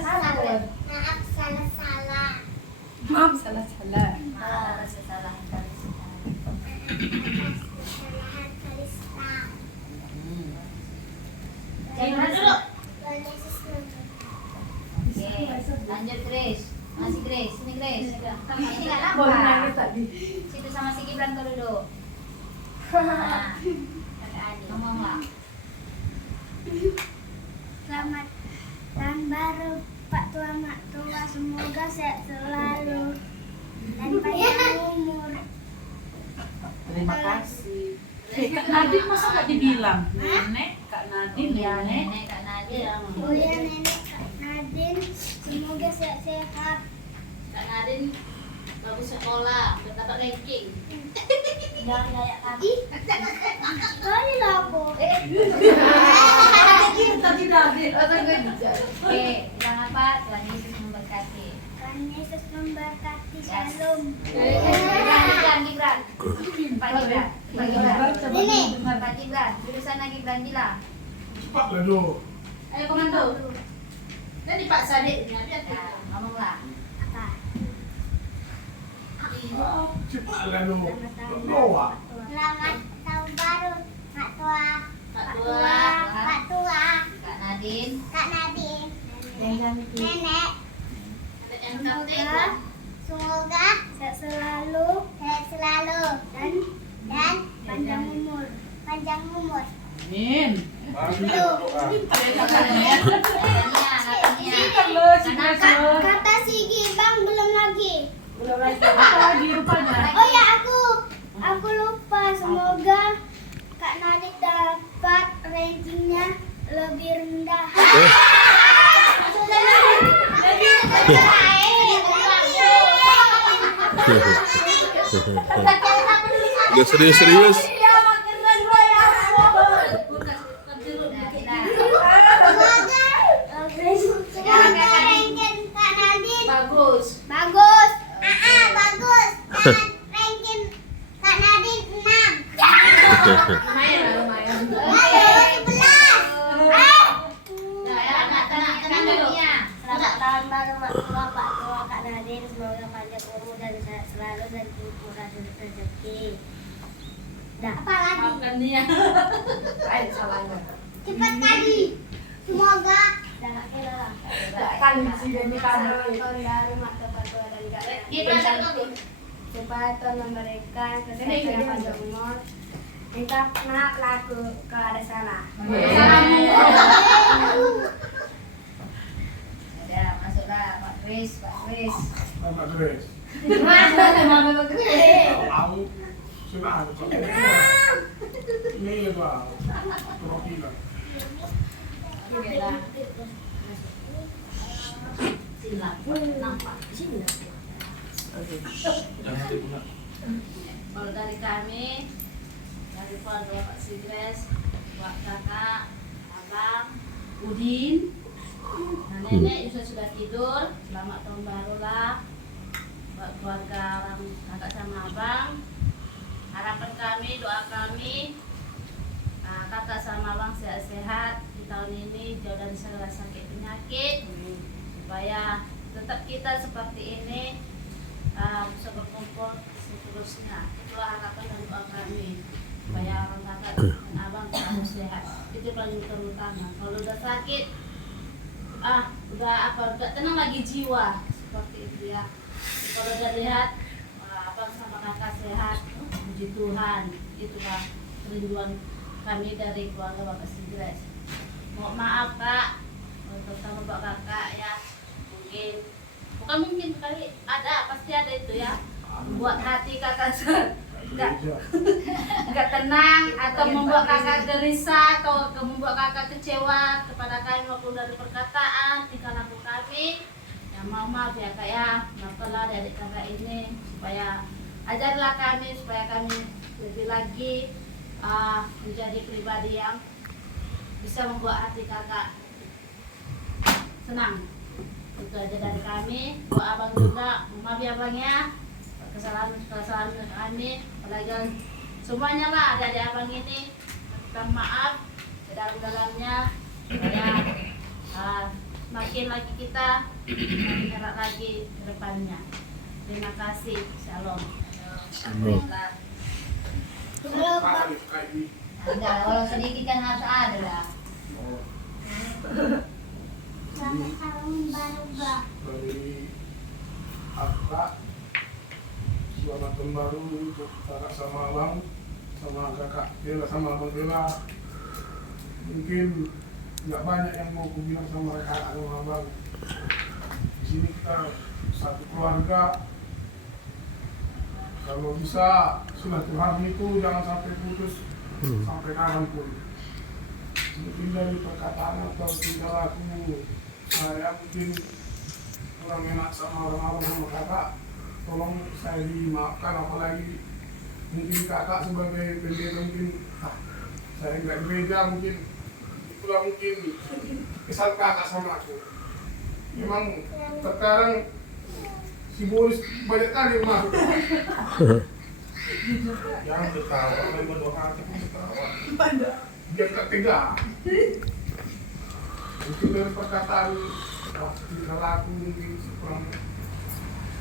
salah-salah. Maaf salah-salah. Maaf atas kesalahan Kalista. Kesalahan Kalista. Terima dulu. Tuhan Yesus Oke, lanjut Grace. Masih Grace, sini Grace. Ini nggak Baru nangis nampak. tadi. Situ sama si Gibran tuh duduk. Nah, ngomong lah. Selamat tahun baru Pak Tua Mak Tua, semoga sehat selalu dan panjang umur. Terima kasih. Kak Nadine masa nggak dibilang? Nenek, Kak Nadine, Iya, nenek. nenek Kak Nadia. Oh ya nenek Kak Nadine, semoga sehat-sehat. Kak Nadine bagus sekolah, udah dapat ranking. Jangan kayak tadi. Kali lah aku. Tadi Nadine. Oke, bilang apa? Tuhan Yesus memberkati. Tuhan Yesus memberkati, shalom. Gibran, Gibran. Pak Gibran. Pak Gibran. Ini. Pak Gibran. Duduk sana Gibran bilang. Cepat lah dulu. Ayo komando. Tadi Pak Sadik biar Nah, ngomonglah. Apa? Cepat lah dulu. Selamat tahun baru Bawa. Pak Tua. Selamat tahun baru Pak Tua. Pak Pak Tua. Tua. Pak Tua. Kak Nadine. Kak Nadine. Nenek. yang Semoga cantik. semoga sehat selalu dan panjang umur. Amin. Tuh. Katanya, Kalau si Grace. Kata si Gibang belum lagi. Apa lagi rupanya? Oh ya aku lupa. Semoga Kak Nadine dapat rankingnya lebih rendah. Gak serius-serius. Semoga ranking Kak Nadine bagus. bagus. Bagus. Dan ranking Kak Nadine 6. Lumayan. Ayo 11. Tenang dulu. Selamat tahun baru Mak Tua, Pak Tua, Kak Nadine. Semoga panjang umur dan sehat selalu dan murah rezeki. Dah. Apa lagi? Maafkan dia. Ayo salahnya. Cepat kali. Semoga Kan si Deni kamera. tahun baru Mak Tua, Pak Tua dan Kak Gibran Nadine. dulu. Supaya Tuhan memberikan kesehatan yang panjang umur. Minta maaf laku kalau ada salah. Ada masuklah Pak Kris, Pak Kris. Selamat Grace. Mama Kris. Aku senang. Ini apa? Perwakilan. Oke lah. Kalau dari kami, dari keluarga Pak Sigres, Pak Kakak, Abang, Udin, nah, nenek juga sudah tidur. Selamat tahun baru lah buat keluarga orang kakak sama abang. Harapan kami, doa kami, kakak sama abang sehat-sehat di tahun ini, jauh dari segala sakit penyakit, supaya tetap kita seperti ini, bisa berkumpul seterusnya. Itulah harapan dan doa kami, supaya orang kakak dan abang selalu sehat. Itu paling terutama. Kalau udah sakit, udah tenang lagi jiwa, seperti itu ya. Kalau udah lihat abang sama kakak sehat, puji Tuhan. Itulah kerinduan kami dari keluarga Bapak Sigres. Mohon maaf Kak, untuk sama Bapak Kakak ya, bukan mungkin kali ada, pasti ada itu ya, membuat hati kakak nggak tenang, atau membuat kakak gelisah, atau membuat kakak kecewa kepada kami maupun dari perkataan tingkah laku kami. Ya maaf ya Kak ya, maafkanlah adik kakak ini, supaya ajarlah kami, supaya kami lebih lagi menjadi pribadi yang bisa membuat hati kakak senang. Itu aja dari kami. Doa abang juga, maaf ya abang ya, kesalahan kami, apalagi semuanya lah adik-adik abang ini, minta maaf sedalam-dalamnya, supaya Makin lagi kita makin erat lagi ke depannya. Terima kasih. Shalom. Shalom. Apa nih kayak ini? Enggak, kalau sedikit kan harus ada lah. Selamat tahun baru, Mbak. Dari Akak, selamat tahun baru untuk kakak sama abang, sama kakak Bella sama abang Bella. Mungkin nggak banyak yang mau aku bilang sama kakak sama abang. Di sini kita satu keluarga. Kalau bisa silaturahmi itu jangan sampai putus sampai kapan pun. Mungkin dari perkataan atau tingkah laku saya mungkin kurang enak sama orang-orang sama kakak. Tolong saya dimaafkan, apalagi mungkin kakak sebagai pendeta mungkin saya nggak di gereja mungkin itulah mungkin kesan kakak sama aku. Memang terkadang si Boris banyak kali masuk. Jangan tertawa, main berdoa tapi tertawa. Biar tak tega. Mungkin dari perkataan tingkah laku mungkin kurang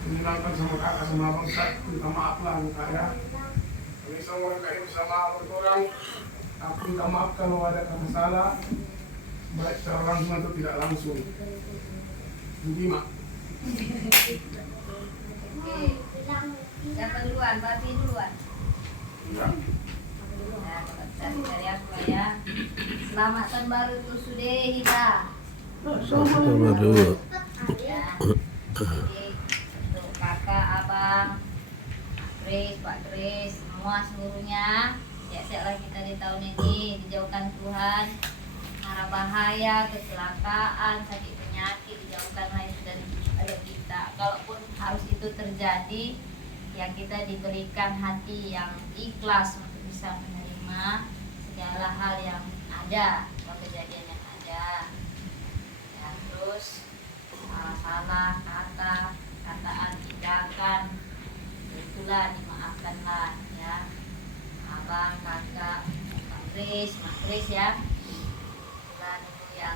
menyenangkan sama kakak sama abang saya. Minta maaf lah kakak ya. Kami sama kakak ini sama orang. Aku minta maaf kalau ada kata salah, baik secara langsung atau tidak langsung. Jadi mak. Oke. Siapa duluan? Berarti duluan. Ya. Nah, dari aku ya. Selamat tahun baru tuh sudah kita. Selamat tahun baru. Ya. Jadi untuk kakak, abang, Grace, Pak Grace, semua seluruhnya siap-siaplah kita di tahun ini, dijauhkan Tuhan mara bahaya, kecelakaan, sakit penyakit, dijauhkanlah itu dari kita. Kalaupun harus itu terjadi, yang kita diberikan hati yang ikhlas untuk bisa menerima segala hal yang ada, kejadian yang ada. Ya, terus salah-salah kata, kataan, tindakan, itulah dimaafkanlah ya. Abang, kakak, Pak Kris, Mas Kris ya. Itulah itu yang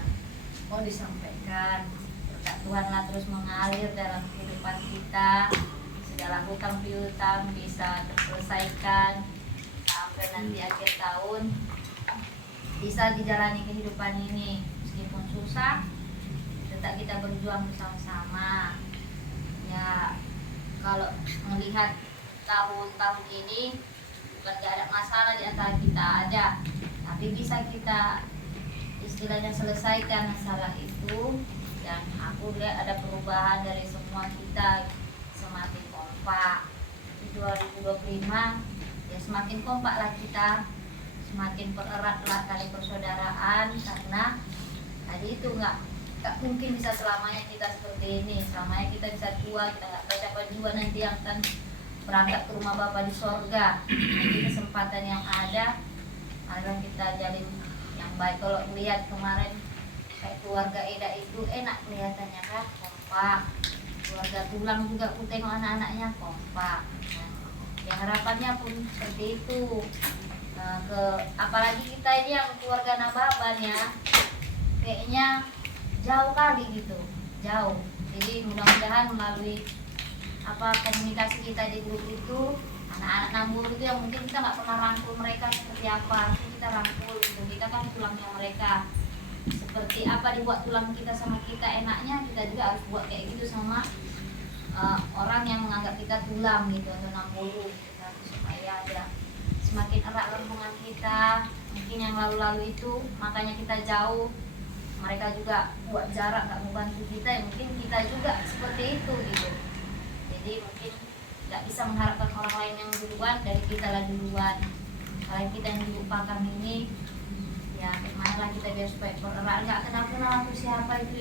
mau disampaikan. Berkat Tuhanlah terus mengalir dalam kehidupan kita. Segala hutang piutang bisa terselesaikan sampai nanti akhir tahun bisa dijalani kehidupan ini. Meskipun susah, tetap kita berjuang bersama-sama. Ya, kalau melihat tahun-tahun ini bukan gak ada masalah di antara kita, ada, tapi bisa kita istilahnya selesaikan masalah itu. Dan aku lihat ada perubahan dari semua kita, semakin kompak. Di 2025 ya semakin kompaklah kita, semakin pereratlah tali persaudaraan, karena tadi itu nggak mungkin bisa selamanya kita seperti ini. Selamanya kita bisa tua, kita nggak tahu siapa juga nanti yang akan berangkat ke rumah Bapa di sorga. Nanti kesempatan yang ada adalah kita jalin yang baik. Kalau melihat kemarin kayak keluarga Eda itu enak kelihatannya kan, kompak. Keluarga Tulang juga aku tengok anak-anaknya kompak. Nah, ya harapannya pun seperti itu. Apalagi kita ini yang keluarga Nababan ya, kayaknya jauh kali gitu, jauh. Jadi mudah-mudahan melalui komunikasi kita di grup itu, anak-anak Nambur itu yang mungkin kita nggak pernah rangkul mereka seperti apa, kita rangkul gitu. Kita kan tulangnya mereka, seperti apa dibuat tulang kita sama kita enaknya, kita juga harus buat kayak gitu sama orang yang menganggap kita tulang gitu atau Namburu gitu, supaya ada semakin erat hubungan kita. Mungkin yang lalu-lalu itu makanya kita jauh, mereka juga buat jarak nggak membantu kita, ya mungkin kita juga seperti itu gitu. Jadi mungkin nggak bisa mengharapkan orang lain yang duluan dari kita lah duluan. Kalau kita yang dilupakan ini, ya gimana kita biar supaya bererat. Nggak kenal aku siapa itu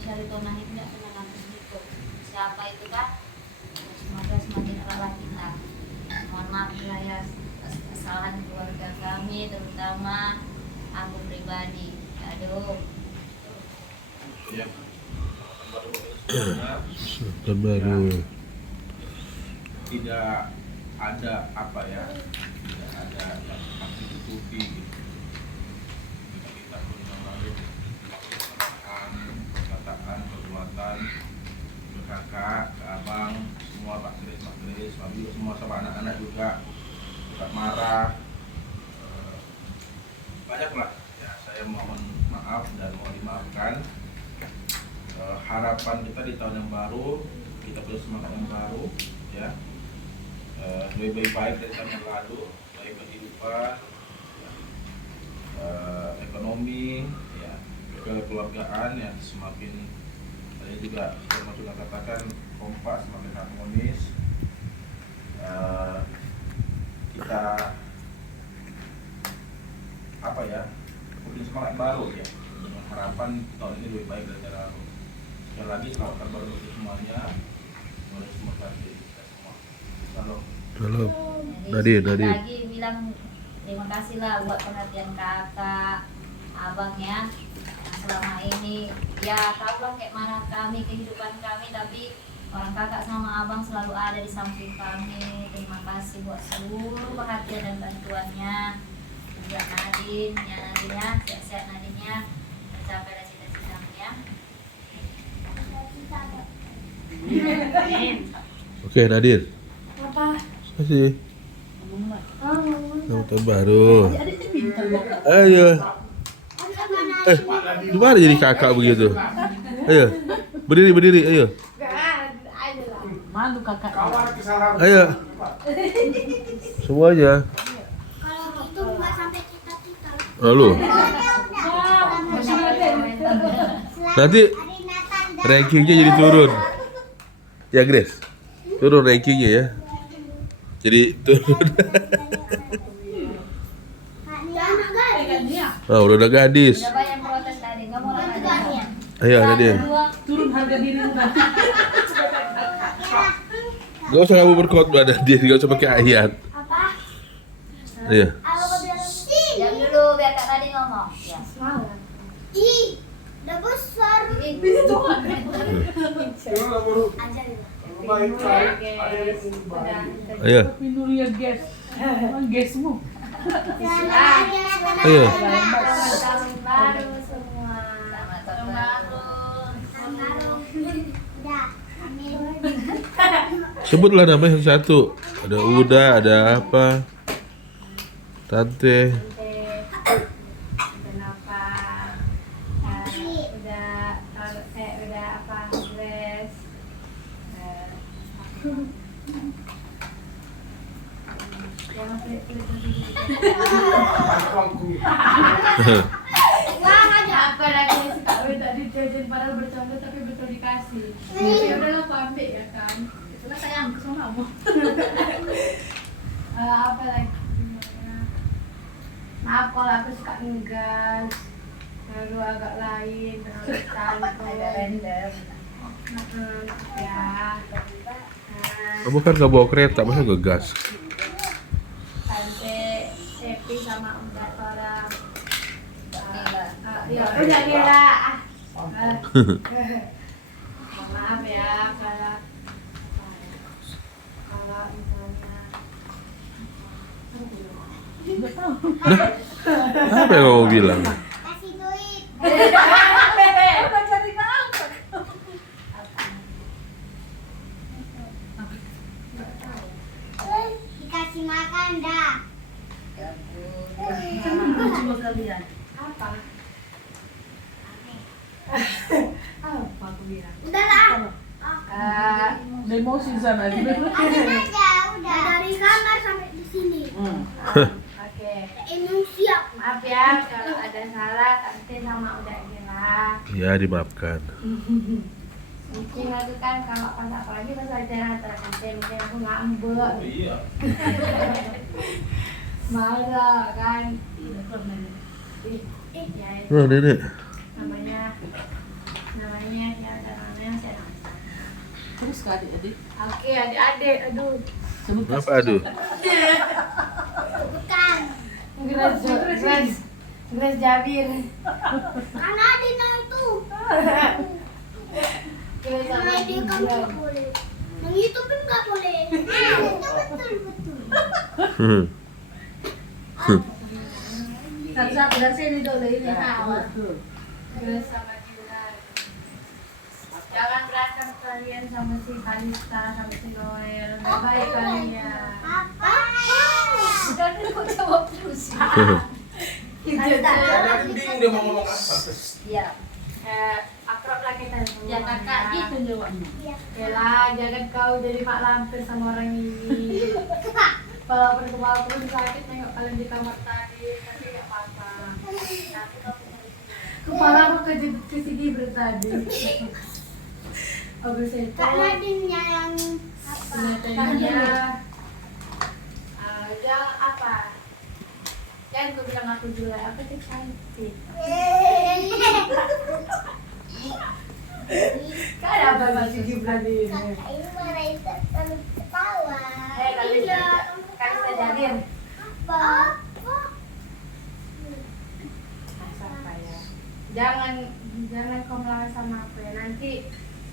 Syaritonah itu, nggak kenal aku itu siapa itu kan. Semakin eratlah kita. Mohon maaf ya kesalahan keluarga kami, terutama aku pribadi. Aduh. Ya. Tahun baru. Tidak ada tidak ada yang harus ditutupi gitu. Kita pun yang lalu perawatan, ke kakak, ke abang, semua Pak Kris, Pak Biu, semua sama anak-anak juga marah. Banyaklah ya, saya mohon maaf dan mohon dimaafkan. Harapan kita di tahun yang baru, kita perlu semangat yang baru ya, lebih baik dari tahun yang lalu, baik kehidupan, ekonomi ya, kekeluargaan ya, semakin saya juga sudah katakan kompak, semakin harmonis. Kita apa ya, punya semangat baru ya, dengan harapan tahun ini lebih baik dari tahun lalu. Sekali lagi selamat tahun baru untuk semuanya. Terima kasih kita semua. Salam. Salam. Jadi Nadir. lagi bilang terima kasih lah buat perhatian kakak, abang ya. Selama ini ya tahu lah kayak mana kami, kehidupan kami, tapi orang kakak sama abang selalu ada di samping kami. Terima kasih buat seluruh perhatian dan bantuannya. Juga Nadine ya, sehat-sehat Nadine-nya, tercapai cita-citanya. Oke, Nadir. Apa? Terima kasih. Selamat tahun baru. Adiknya pintar ya. Ayo. Di mana jadi kakak begitu? Ayo. Berdiri, ayo. Malu kakak. Kawan kesalahan. Ayo. Semuanya. Kalau itu nggak sampai cita-cita. Lalu. Nanti rankingnya jadi turun. Ya, Grace. Turun rankingnya ya. Jadi turun. Udah ada gadis. Udah banyak protes tadi, nggak mau lagi. Ayo, Nadir. Turun harga dirimu nanti. Gak usah kamu berkhotbah, Nadir. Gak usah pakai ayat. Apa? Iya. Diam dulu biar Kak tadi ngomong. Ya. Ih, udah besar. Jangan baru Ajar itu. kebaikan. Ada yang baik. Ayo. Tapi Nuria gas. Emang gasmu. Ayo. Selamat tahun baru semua. Selamat tahun Tahun baru. Tahun baru. Udah. Amin. Sebutlah namanya satu-satu. Ada Uda, ada apa? Tante. Kenapa? Udah apa? Grace. Jangan pelit-pelit Aku. apa lagi yang suka minta dijajan padahal bercanda tapi betul dikasih. Ya udahlah aku ambil ya kan. Itulah sayangku sama kamu. Apa lagi? Maaf kalau aku suka ngegas, lalu agak lain, terlalu cantik. Ya. Kamu kan gak bawa kereta, masa ngegas? Tante Sepi sama Om Datora. Gila. Ya udah gila. Maaf ya kalau misalnya Apa yang kamu bilang? kasih duit. Dikasih makan dah. Coba kalian. Apa? Apa aku bilang? Udahlah. Emosi sana. Aja udah. Dari kamar sampai di sini. Oke. Ini siap. Maaf ya kalau ada salah Tante sama udah gila. Ya, dimaafkan. Mungkin itu kan kalau pas apalagi pas acara Tante mungkin aku ngambek. Iya. Marah kan. Ya itu Oh, Nenek. namanya ya udah namanya saya. Terus ke adik-adik. Oke adik-adik aduh. Sebut Apa aduh? Bukan. Grace Jabir. Karena Adina itu. Karena dia kan nggak boleh. Yang itu pun nggak boleh. Itu betul. Satu-satu dari sini dulu ini. Grace sama Junan. Ya kan kalian sama si Kalista sama si Noel. Baik kalian. Apa? Udah kok jawab terus. Saya bingung dia mau ngomong apa. Iya. Akrab lah kita semua. Ya kakak gitu jawabnya. Yalah, jangan kau jadi mak lampir sama orang ini. Walaupun kepala sakit nengok kalian di kamar tadi, tapi nggak apa-apa. Kepala aku ke sini bertadi. Habis itu. Kak Nadine yang apa? Nyatanya, jangan apa? Jangan kau bilang aku julai, aku tuh cantik. Kan apa masih gibran ini? Kakak ini marah itu terlalu ketawa. Kan sajarin. Apa? Apa ya? Jangan kau melawan sama aku ya.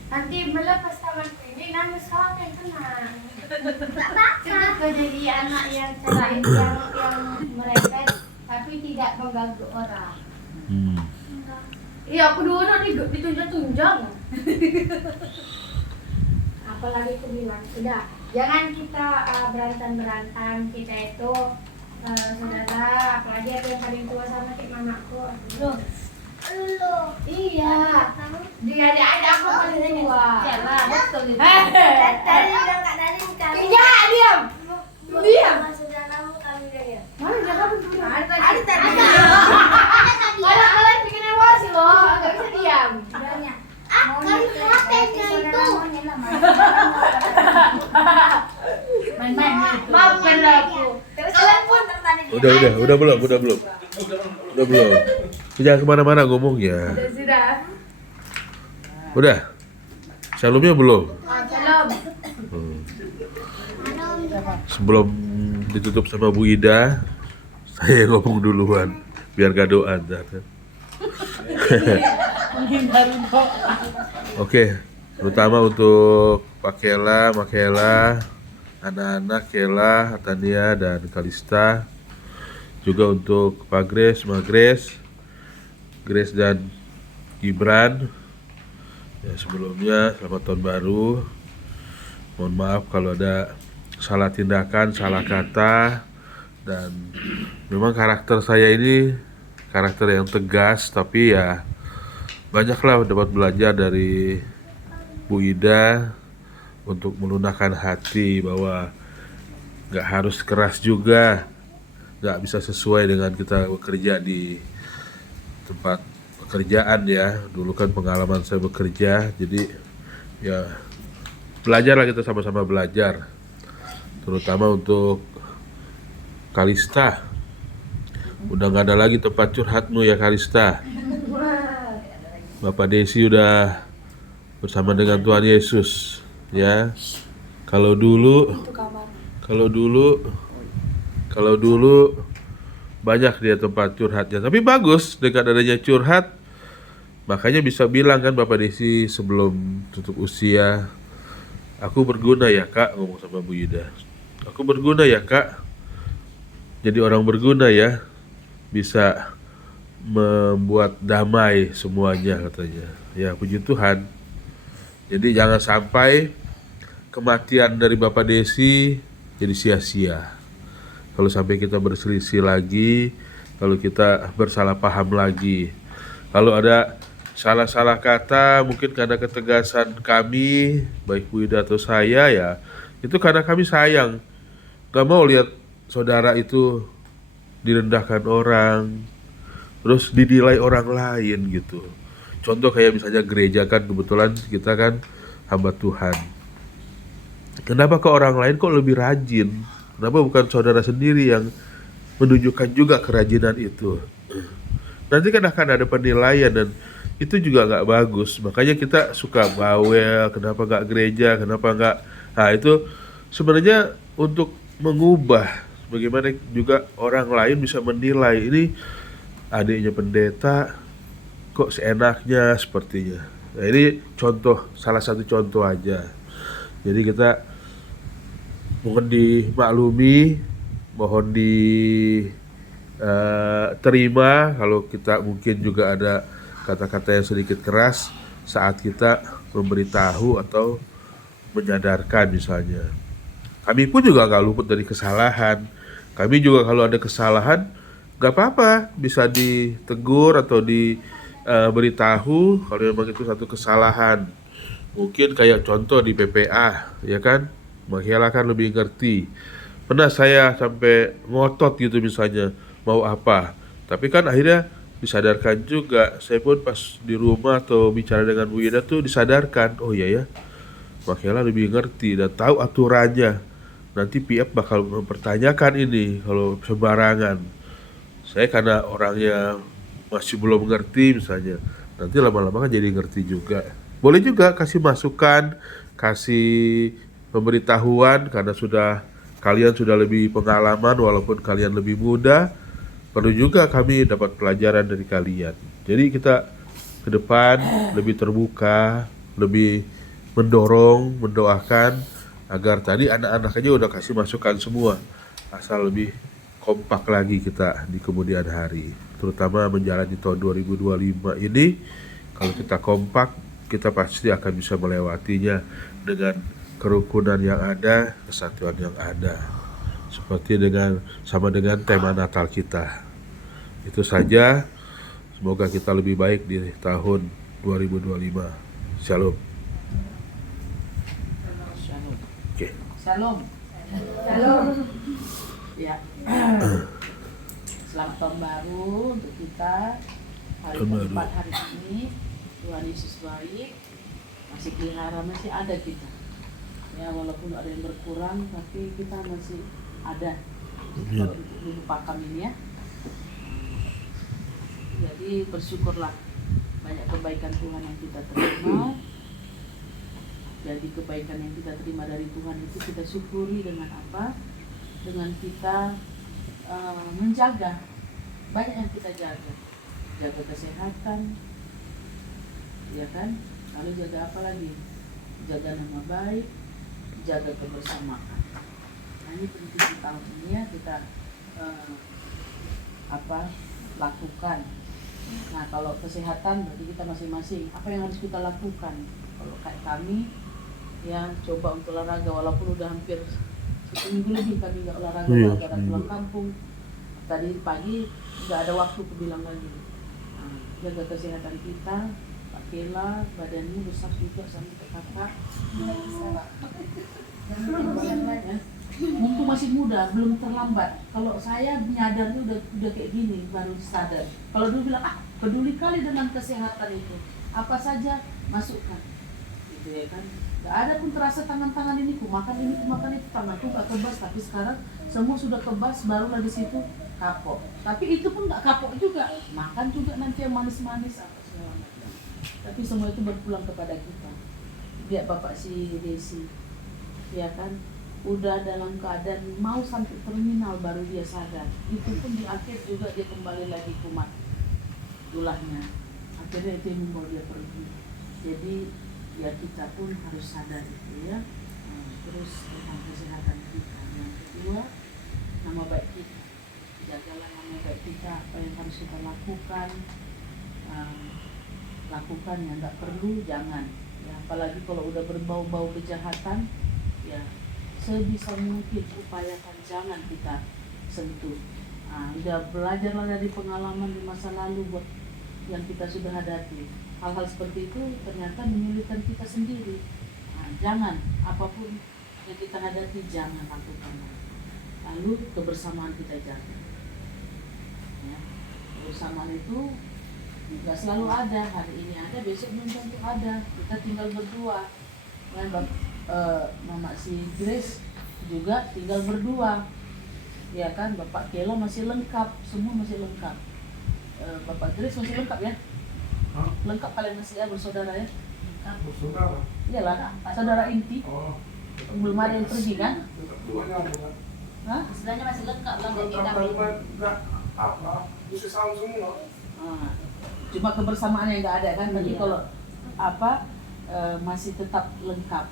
Nanti melepas tanganku ini nangis kau yang kena. Coba kau jadi anak yang cerai yang merepet tapi tidak mengganggu orang. Iya, aku dulu ditunjuk-tunjang. Apalagi aku bilang, sudah, jangan kita berantem. Kita itu saudara, apalagi aku yang paling tua sama kayak mamaku. Loh, Lu. iya, dia ada aku paling tua. Ya lah, betul itu. Tadi bilang Kak Nadine kami. Iya, diam. Diam. Saudaramu kami ya. Mana jangan betul. Ada tadi. Kalian bikin emosi loh, nggak bisa diam. Banyak. Kali HP-nya itu. Maafkan aku. Kalian pun tertarik. Udah belum. Jangan kemana-mana ngomongnya. Sudah. Udah. Shalomnya belum. Salam. Sebelum ditutup sama Bu Ida, saya ngomong duluan biar gak doa ntar. Oke, terutama untuk Pak Kela, Makela, anak-anak Kela, Atania dan Kalista, juga untuk Pak Grace, Grace dan Gibran. Ya, sebelumnya selamat tahun baru. Mohon maaf kalau ada salah tindakan, salah kata, dan memang karakter saya ini karakter yang tegas, tapi ya banyaklah dapat belajar dari Bu Ida untuk melunakkan hati bahwa nggak harus keras juga, nggak bisa sesuai dengan kita bekerja di tempat pekerjaan ya. Dulu kan pengalaman saya bekerja, jadi ya belajarlah, kita sama-sama belajar. Terutama untuk Kalista, udah nggak ada lagi tempat curhatmu ya Kalista. Bapak Desi udah bersama dengan Tuhan Yesus ya. Kalau dulu banyak dia tempat curhatnya, tapi bagus dengan adanya curhat. Makanya bisa bilang kan Bapak Desi sebelum tutup usia, aku berguna ya Kak, ngomong sama Bu Ida. Aku berguna ya Kak, jadi orang berguna ya, bisa membuat damai semuanya katanya. Ya puji Tuhan. Jadi jangan sampai kematian dari Bapak Desi jadi sia-sia. Kalau sampai kita berselisih lagi, kalau kita bersalah paham lagi, kalau ada salah-salah kata mungkin karena ketegasan kami, baik Bu Ida atau saya ya, itu karena kami sayang. Gak mau lihat saudara itu direndahkan orang, terus dinilai orang lain gitu. Contoh kayak misalnya gereja kan, kebetulan kita kan hamba Tuhan. Kenapa ke orang lain kok lebih rajin? Kenapa bukan saudara sendiri yang menunjukkan juga kerajinan itu? Nanti kan akan ada penilaian dan itu juga nggak bagus. Makanya kita suka bawel, kenapa nggak gereja, kenapa nggak. Nah itu sebenarnya untuk mengubah bagaimana juga orang lain bisa menilai ini adiknya pendeta kok seenaknya sepertinya. Nah ini contoh, salah satu contoh aja. Jadi kita mohon dimaklumi, mohon diterima kalau kita mungkin juga ada kata-kata yang sedikit keras saat kita memberitahu atau menyadarkan misalnya. Kami pun juga nggak luput dari kesalahan. Kami juga kalau ada kesalahan nggak apa-apa, bisa ditegur atau diberitahu kalau memang itu satu kesalahan. Mungkin kayak contoh di PPA, ya kan? Mbak Hela kan lebih ngerti. Pernah saya sampai ngotot gitu misalnya, mau apa. Tapi kan akhirnya disadarkan juga. Saya pun pas di rumah atau bicara dengan Bu Ida tuh disadarkan, oh iya ya, Mbak Hela lebih ngerti dan tahu aturannya. Nanti PF bakal mempertanyakan ini kalau sembarangan. Saya karena orangnya masih belum ngerti misalnya, nanti lama-lama kan jadi ngerti juga. Boleh juga kasih masukan, kasih pemberitahuan karena kalian sudah lebih pengalaman walaupun kalian lebih muda. Perlu juga kami dapat pelajaran dari kalian. Jadi kita ke depan lebih terbuka, lebih mendorong, mendoakan agar tadi anak-anak aja udah kasih masukan semua. Asal lebih kompak lagi kita di kemudian hari. Terutama menjalani tahun 2025 ini, kalau kita kompak, kita pasti akan bisa melewatinya dengan kerukunan yang ada, kesatuan yang ada. Seperti sama dengan tema Natal kita. Itu saja. Semoga kita lebih baik di tahun 2025. Shalom. Shalom. Oke. Shalom. Halo. Ya. Selamat tahun baru untuk kita. Hari Tahun baru. keempat hari ini. Tuhan Yesus baik. Masih pelihara, masih ada kita. Ya, walaupun ada yang berkurang, tapi kita masih ada. Kalau untuk minggu pakam ini ya. Jadi bersyukurlah banyak kebaikan Tuhan yang kita terima. Jadi kebaikan yang kita terima dari Tuhan itu kita syukuri dengan apa? Dengan kita menjaga. Banyak yang kita jaga. Jaga kesehatan, ya kan? Lalu jaga apa lagi? Jaga nama baik, jaga kebersamaan. Nah, ini penting di tahun ini ya kita lakukan. Nah, kalau kesehatan berarti kita masing-masing. Apa yang harus kita lakukan? Kalau kayak kami, ya coba untuk olahraga walaupun udah hampir 1 minggu lebih kami nggak olahraga gara-gara pulang kampung. Tadi pagi nggak ada waktu aku bilang lagi. Nah, jaga kesehatan kita, Pak Kela, badannya besar juga sama ke kakak. Ya. Mumpung masih muda, belum terlambat. Kalau saya menyadarnya udah kayak gini, baru sadar. Kalau dulu bilang, peduli kali dengan kesehatan itu. Apa saja masukkan. Gitu ya kan. Gak ada pun terasa tangan-tangan ini, makan itu, tanganku gak kebas. Tapi sekarang semua sudah kebas, barulah di situ kapok. Tapi itu pun gak kapok juga. Makan juga nanti yang manis-manis apa segala macam. Tapi semua itu berpulang kepada kita. Lihat Bapak si Desi, ya kan, udah dalam keadaan mau sampai terminal baru dia sadar. Itu pun di akhir juga dia kembali lagi kumat tulahnya. Akhirnya itu yang membawa dia pergi. Jadi ya kita pun harus sadar itu ya. Terus tentang kesehatan kita. Yang kedua, nama baik kita. Jagalah nama baik kita. Apa yang harus kita lakukan, lakukan. Yang nggak perlu jangan. Ya, apalagi kalau udah berbau-bau kejahatan, ya sebisa mungkin upayakan jangan kita sentuh. Udah belajarlah dari pengalaman di masa lalu buat yang kita sudah hadapi. Hal-hal seperti itu ternyata menyulitkan kita sendiri. Jangan, apapun yang kita hadapi jangan lakukan. Lalu kebersamaan kita jaga. Ya, kebersamaan itu nggak selalu ada. Hari ini ada, besok belum tentu ada. Kita tinggal berdua. Mama si Grace juga tinggal berdua, ya kan. Bapak Kelo masih lengkap, semua masih lengkap. Bapak Grace masih lengkap ya? Lengkap kalian masih ya bersaudara ya? Bersaudara. Iyalah, saudara inti. Oh. Belum ada yang pergi kan? Tuanya bukan. Hah? Istilahnya masih lengkap lah bagi Lengkap kami. nggak apa, bisa sama semua. Cuma kebersamaan yang nggak ada kan? Tapi kalau masih tetap lengkap.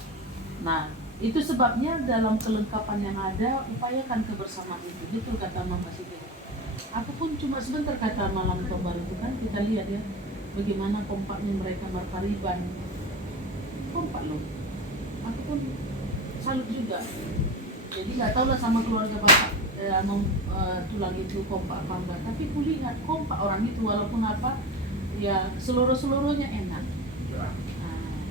Nah, itu sebabnya dalam kelengkapan yang ada, upayakan kebersamaan itu. Gitu kata Mama Siti. Apapun cuma sebentar kata malam tahun baru itu kan, kita lihat ya bagaimana kompaknya mereka berpariban. kompak loh. Aku pun salut juga. Jadi nggak tahu lah sama keluarga bapak tulang itu kompak apa enggak. Tapi kulihat kompak orang itu walaupun apa ya seluruhnya enak. Ya. Nah,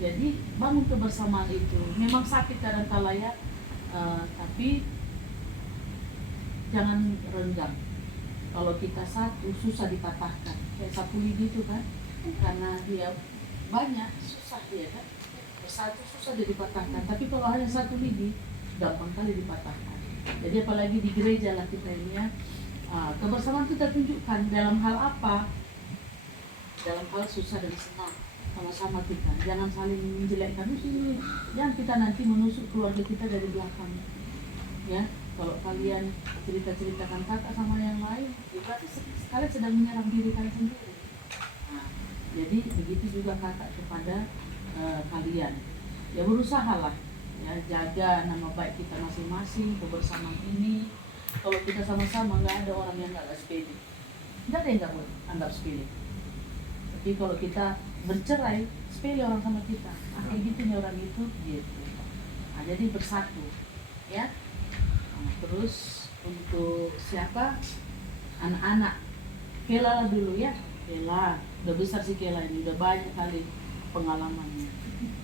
jadi bangun kebersamaan itu memang sakit kadang-kala ya, tapi jangan renggang. Kalau kita satu susah dipatahkan, kayak sapu lidi itu kan, karena dia banyak susah dia kan, satu susah dia dipatahkan. Tapi kalau hanya satu lidi gampang kali dipatahkan. Jadi apalagi di gereja lah kita ini ya, kebersamaan kita tunjukkan dalam hal apa, dalam hal susah dan senang sama-sama kita. Jangan saling menjelekkan sini, jangan kita nanti menusuk keluarga kita dari belakang. Ya, kalau kalian cerita-ceritakan kakak sama yang lain, ya berarti kalian sedang menyerang diri kalian sendiri. Nah, jadi begitu juga kakak kepada kalian. Ya berusahalah ya jaga nama baik kita masing-masing, kebersamaan ini. Kalau kita sama-sama nggak ada orang yang nggak sepele, nggak ada yang nggak boleh anggap sepele. Tapi kalau kita bercerai, sepele orang sama kita. Kayak gitu nih orang itu, gitu. Nah, jadi bersatu, ya. Nah, terus untuk siapa? Anak-anak, Kela lah dulu ya. Kela, udah besar sih Kela ini, udah banyak kali pengalamannya.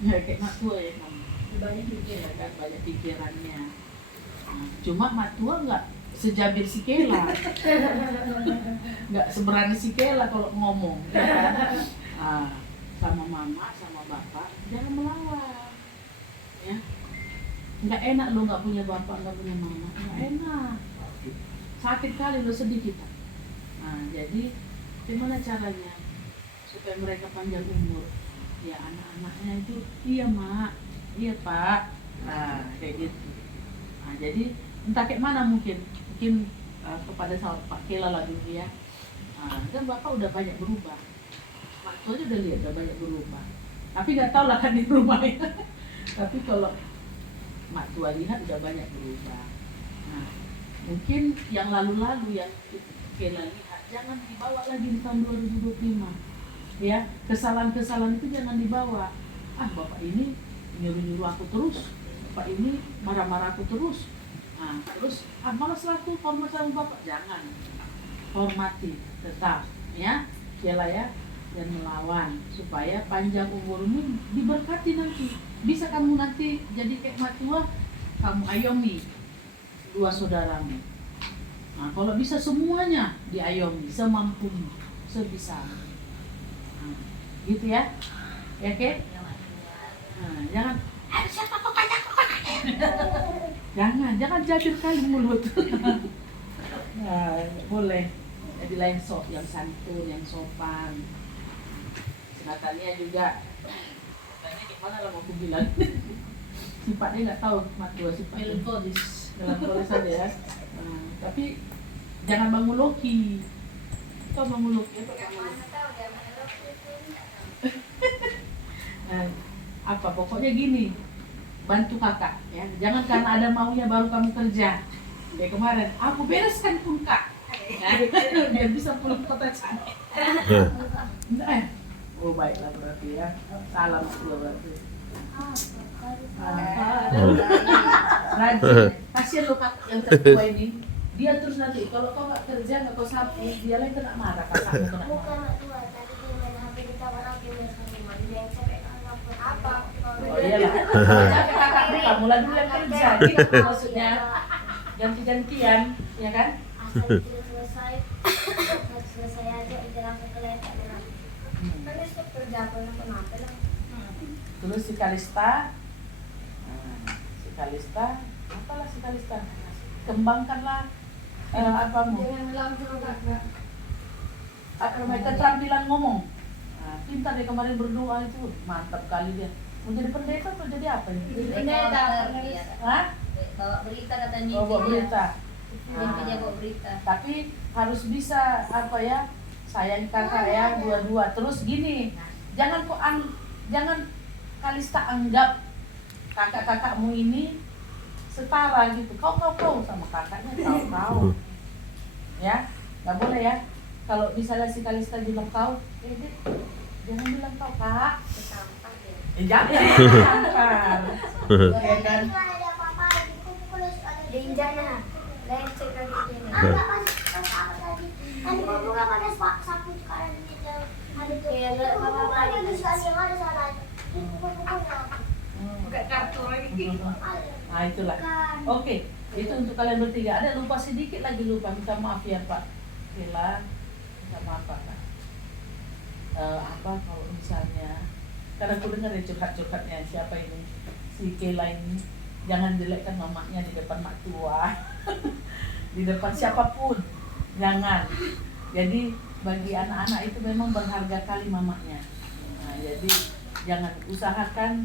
Ya kayak mak tua ya kamu. Banyak pikiran kan, banyak pikirannya. Nah, cuma mak tua nggak sejabir si Kela, nggak seberani si Kela kalau ngomong, ya kan? Sama mama, sama bapak, jangan melawan, ya. Nggak enak lo nggak punya bapak, nggak punya mama, nggak enak, sakit kali lo, sedih kita. Nah, jadi gimana caranya supaya mereka panjang umur? Ya anak-anaknya itu, iya mak, iya pak, nah kayak gitu. Nah, jadi entah kayak mana mungkin kepada Pak Kela lah dulu ya. Nah, kan bapak udah banyak berubah, mak tua aja udah lihat udah banyak berubah. Tapi nggak tahu lah kan di rumahnya. Tapi kalau mak tua lihat udah banyak berubah. Nah, mungkin yang lalu-lalu yang Kela lihat jangan dibawa lagi di tahun 2025. Ya, kesalahan-kesalahan itu jangan dibawa. Bapak ini nyuruh-nyuruh aku terus, bapak ini marah-marah aku terus. Nah, terus malas aku hormat sama bapak, jangan. Hormati tetap, ya, Kela ya, dan melawan supaya panjang umurmu diberkati nanti. Bisa kamu nanti jadi kayak mak tua, kamu ayomi dua saudaramu. Nah, kalau bisa semuanya diayomi semampumu, sebisamu. Nah, gitu ya, ya Ke? Nah, jangan, siapa kok banyak kok jangan jabir kali mulut. Nah, boleh. Jadi lain yang santun, yang sopan. Senatannya juga, katanya gimana lah mau aku bilang. Sifatnya nggak tahu, mak tua sifatnya. Melankolis aja ya. Nah, tapi jangan menguloki. Kau menguloki apa kamu? Nah, apa pokoknya gini, bantu kakak ya, jangan karena ada maunya baru kamu kerja. Kayak kemarin aku bereskan pun kak ya, biar bisa pulang ke kota cantik. Oh baiklah berarti ya, salam dulu berarti. Rajin, kasihan lo kak yang tertua ini, dia terus nanti kalau kau nggak kerja nggak kau sapu, dia lagi kena marah, kakakmu kena marah. Oh iyalah, kakakmu kamu lah dulu yang kerja, gitu maksudnya, ganti-gantian, ya kan? Selesai aja udah langsung kelihatan kan itu kerja apa lah. Terus si Kalista, apalah si Kalista, kembangkanlah apamu. Jangan bilang dulu kakak. Keterampilan ngomong. Pintar dia kemarin berdoa itu, mantap kali dia. Mau jadi pendeta atau jadi apa ini? Pendeta. Hah? Bawa berita katanya. Bawa berita. Mimpinya bawa berita. Tapi harus bisa apa ya, sayang kakak ya, dua-dua. Terus gini, jangan Kalista anggap kakak-kakakmu ini setara gitu. Kau sama kakaknya tahu. Ya, nggak boleh ya. Kalau misalnya si Kalista bilang kau, jangan bilang kau kak. Jangan. Ya kan? ada apa-apa dipukul Injanya. Lecet lagi gini. pas apa tadi nanti bunga pada sapu sekarang ada tuh Kayak ada apa-apa ada di sekali yang ada sana dipukul Buka kartu lagi. Nah itulah. Oke, itu untuk kalian bertiga. Ada lupa sedikit lagi lupa. Minta maaf ya Pak Kela. Minta maaf Pak. Apa kalau misalnya karena aku dengar ya curhat-curhatnya siapa ini si Kela ini, jangan jelekkan mamanya di depan mak tua. Di depan siapapun jangan. Jadi bagi anak-anak itu memang berharga kali mamanya. Nah, jadi jangan usahakan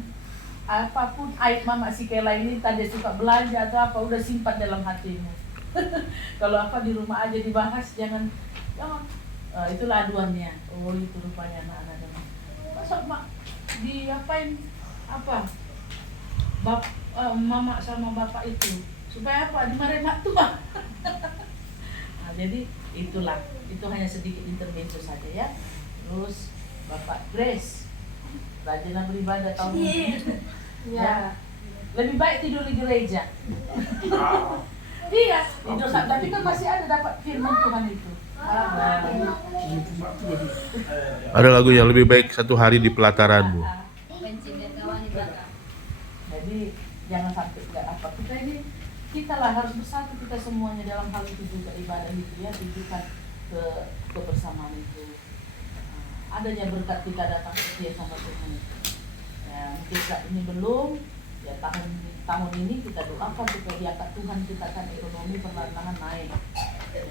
apapun aib mama si Kela ini, tadi suka belanja atau apa udah simpan dalam hatimu. Kalau apa di rumah aja dibahas, jangan itulah aduannya. Oh itu rupanya anak-anak dengan masa mak diapain apa mama sama bapak itu supaya apa dimarahin mak tua. Nah, jadi itulah, itu hanya sedikit intermezzo saja ya. Terus Bapak Grace rajin beribadah tahun ini. Ya. Lebih baik tidur di gereja. Iya, tidur tapi kan masih ada dapat firman Tuhan itu. Ada lagu yang lebih baik satu hari di pelataranmu. Benci biar kawan di belakang. Jadi jangan sampai nggak apa kita lah harus bersatu kita semuanya dalam hal itu juga ibadah itu ya, tunjukkan kebersamaan itu. Adanya berkat kita datang setia sama Tuhan itu. Ya, mungkin saat ini belum, ya tahun ini kita doakan supaya diangkat Tuhan, kita kan ekonomi perlahan-lahan naik. Ya,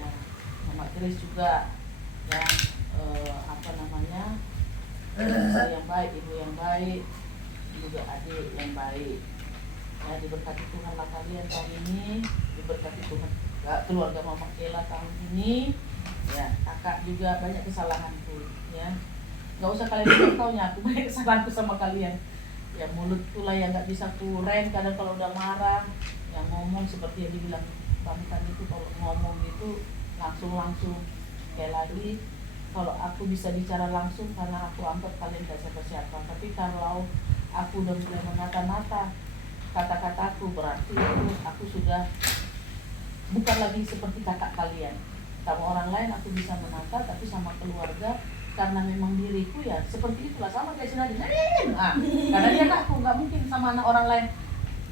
Mama Chris juga yang yang baik, ibu yang baik, juga adik yang baik. Ya, diberkati Tuhan lah kalian tahun ini, diberkati Tuhan keluarga Mama Kela tahun ini. Ya, kakak juga banyak kesalahanku, ya. Gak usah kalian tahu ya, aku banyak kesalahanku sama kalian. Ya mulut itulah yang gak bisa kurem, kadang kalau udah marah, yang ngomong seperti yang dibilang Bang tadi itu, kalau ngomong itu langsung. Kayak lagi, kalau aku bisa bicara langsung karena aku anggap kalian gak siapa-siapa. Tapi kalau aku udah mulai menata-nata kata-kataku, berarti aku sudah bukan lagi seperti kakak kalian. Sama orang lain aku bisa menata, tapi sama keluarga karena memang diriku ya seperti itulah, sama kayak si Nadine. Karena dia aku nggak mungkin sama anak orang lain.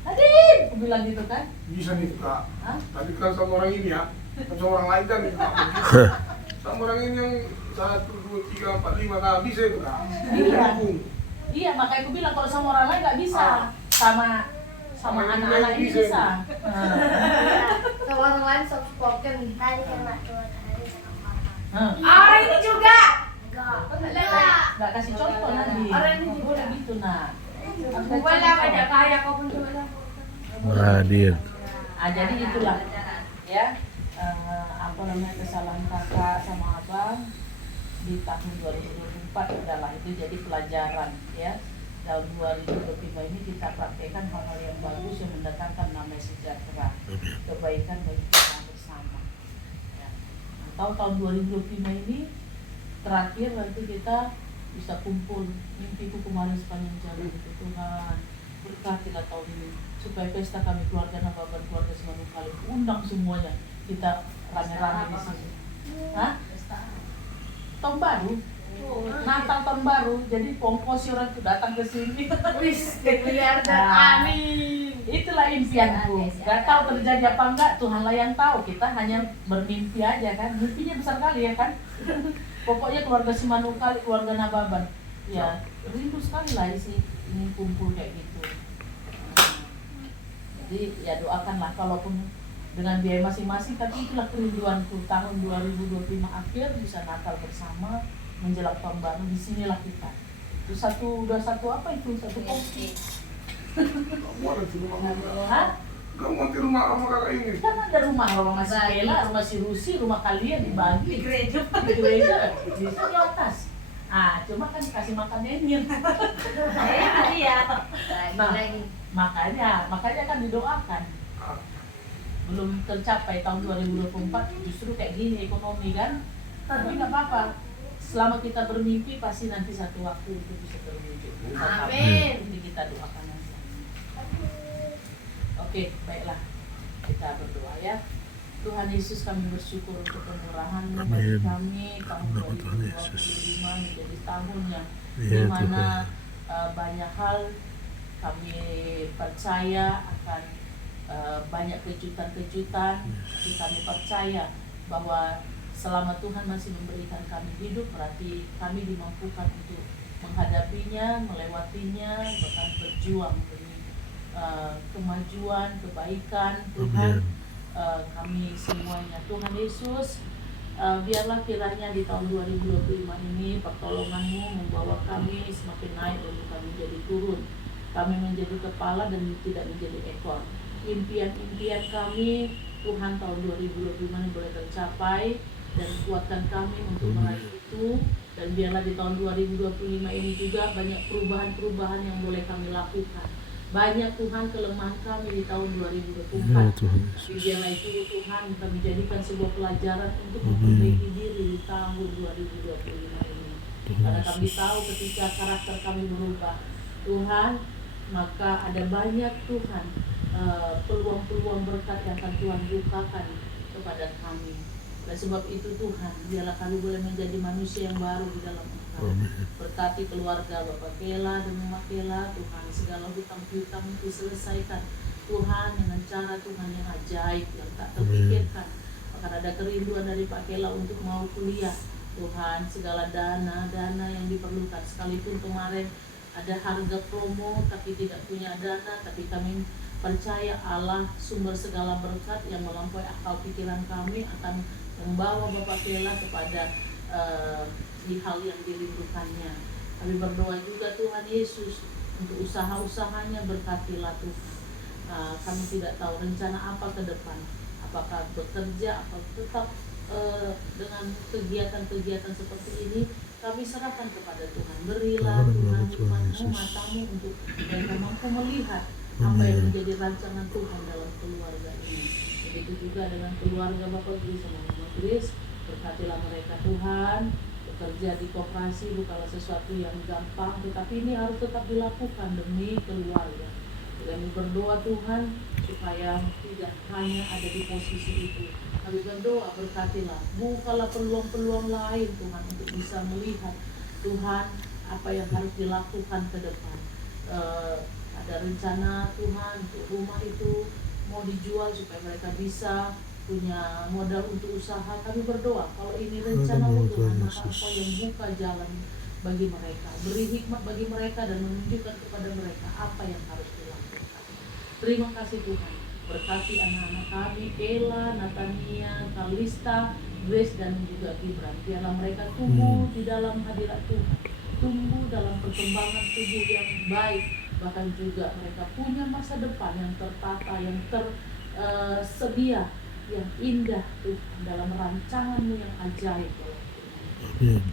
Nadine, aku bilang gitu kan. Bisa nih Kak. Tadi kan sama orang ini ya, sama orang lain kan itu Kak. Sama orang ini yang 1, 2, 3, 4, 5 nggak bisa itu Kak. Iya, makanya aku bilang kalau sama orang lain nggak bisa. Sama anak-anak ini bisa. Kalau orang lain soft spoken. tadi kan mak tua tadi sama papa Orang ini juga. Nggak kasih contoh nanti. Orang ini juga. Boleh gitu nak. Wala ada kaya kau pun juga. Hadir. Jadi itulah ya kesalahan kakak sama abang di tahun 2024 adalah itu jadi pelajaran ya. Tahun 2025 ini kita praktekkan hal-hal yang bagus yang mendatangkan damai sejahtera, kebaikan bagi kita bersama. Ya. Tahu tahun 2025 ini terakhir nanti kita bisa kumpul, mimpiku kemarin sepanjang jalan itu Tuhan berkatilah tahun ini supaya pesta kami keluarga Nababan keluarga Semanuk kali undang semuanya kita rame-rame di sini. Hah? Tahun baru, Natal tahun baru, jadi pongkos orang tuh datang ke sini. Wis, miliarder. Amin. Itulah impianku. Gak tahu terjadi apa enggak, Tuhan lah yang tahu. Kita hanya bermimpi aja kan. Mimpinya besar kali ya kan. Pokoknya keluarga Simanukali, keluarga Nababan. Ya, rindu sekali lah ini kumpul kayak gitu. Jadi ya doakanlah kalaupun dengan biaya masing-masing, tapi itulah kerinduanku tahun 2025 akhir bisa Natal bersama menjelang tahun baru di sinilah kita. Itu satu apa itu satu kongsi. Kamu ada di rumah mama. Hah? Kamu nanti rumah sama kakak ini. Kan ada rumah si Kela, rumah si Rusi, rumah kalian dibagi di gereja bisa di atas. Cuma kan kasih makannya ini. Iya. Nah, makanya kan didoakan. Belum tercapai tahun 2024 justru kayak gini ekonomi kan. Tapi nggak apa-apa. selama kita bermimpi pasti nanti satu waktu itu bisa terwujud. Amin. Jadi kita doakan aja. Oke, baiklah. Kita berdoa ya. Tuhan Yesus, kami bersyukur untuk kemurahan-Mu bagi kami. Tahun 2025 menjadi tahun yang Ya, dimana banyak hal kami percaya akan banyak kejutan-kejutan. Tapi kami percaya bahwa selama Tuhan masih memberikan kami hidup, berarti kami dimampukan untuk menghadapinya, melewatinya, bahkan berjuang demi kemajuan, kebaikan Tuhan. Kami semuanya, Tuhan Yesus, biarlah kiranya di tahun 2025 ini pertolongan-Mu membawa kami semakin naik dan bukan menjadi turun. Kami menjadi kepala dan tidak menjadi ekor. Impian-impian kami Tuhan tahun 2025 ini boleh tercapai, dan kuatkan kami untuk meraih itu. Dan biarlah di tahun 2025 ini juga banyak perubahan-perubahan yang boleh kami lakukan. Banyak Tuhan kelemahan kami di tahun 2024. Tapi biarlah itu Tuhan kami jadikan sebuah pelajaran untuk memperbaiki diri di tahun 2025 ini. Karena kami tahu ketika karakter kami berubah, Tuhan, maka ada banyak Tuhan peluang-peluang berkat yang akan Tuhan bukakan kepada kami. Oleh sebab itu Tuhan, biarlah kami boleh menjadi manusia yang baru di dalam Engkau. Berkati keluarga Bapak Kela dan Mama Kela, Tuhan, segala hutang piutang itu selesaikan Tuhan dengan cara Tuhan yang ajaib, yang tak terpikirkan. Bahkan ada kerinduan dari Pak Kela untuk mau kuliah, Tuhan, segala dana yang diperlukan. Sekalipun kemarin ada harga promo tapi tidak punya dana, tapi kami percaya Allah sumber segala berkat yang melampaui akal pikiran kami akan membawa Bapak Kela kepada di hal yang dirindukannya. Kami berdoa juga Tuhan Yesus untuk usaha-usahanya, berkatilah Tuhan. Kami tidak tahu rencana apa ke depan, apakah bekerja atau tetap dengan kegiatan-kegiatan seperti ini. Kami serahkan kepada Tuhan. Berilah Tuhan hikmat-Mu, matamu untuk mereka mampu melihat apa yang menjadi rancangan Tuhan dalam keluarga ini. Begitu juga dengan keluarga Bapak Grace sama Mama Grace. Berkatilah mereka Tuhan. Bekerja di koperasi bukanlah sesuatu yang gampang, tetapi ini harus tetap dilakukan demi keluarga. Kami berdoa Tuhan supaya tidak hanya ada di posisi itu. Kami berdoa berkatilah, bukalah peluang-peluang lain Tuhan untuk bisa melihat Tuhan apa yang harus dilakukan ke depan. Ada rencana Tuhan untuk rumah itu mau dijual supaya mereka bisa punya modal untuk usaha. Kami berdoa kalau ini rencana Tuhan, maka Engkau yang buka jalan bagi mereka, beri hikmat bagi mereka dan menunjukkan kepada mereka apa yang harus dilakukan. Terima kasih Tuhan. Berkati anak-anak kami, Ella, Natania, Kalista, Grace dan juga Gibran. Biarlah mereka tumbuh di dalam hadirat Tuhan, tumbuh dalam perkembangan tubuh yang baik, bahkan juga mereka punya masa depan yang tertata, yang tersedia, yang indah Tuhan dalam rancangan-Mu yang ajaib.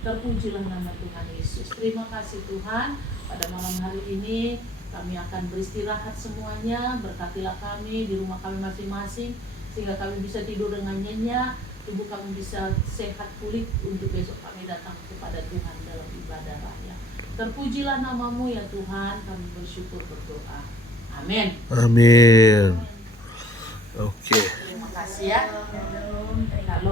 Terpujilah nama Tuhan Yesus. Terima kasih Tuhan. Pada malam hari ini kami akan beristirahat semuanya. Berkatilah kami di rumah kami masing-masing, sehingga kami bisa tidur dengan nyenyak, tubuh kami bisa sehat pulih untuk besok kami datang kepada Tuhan dalam ibadah raya. Terpujilah nama-Mu ya Tuhan. Kami bersyukur berdoa. Amin. Amin. Oke. Terima kasih ya.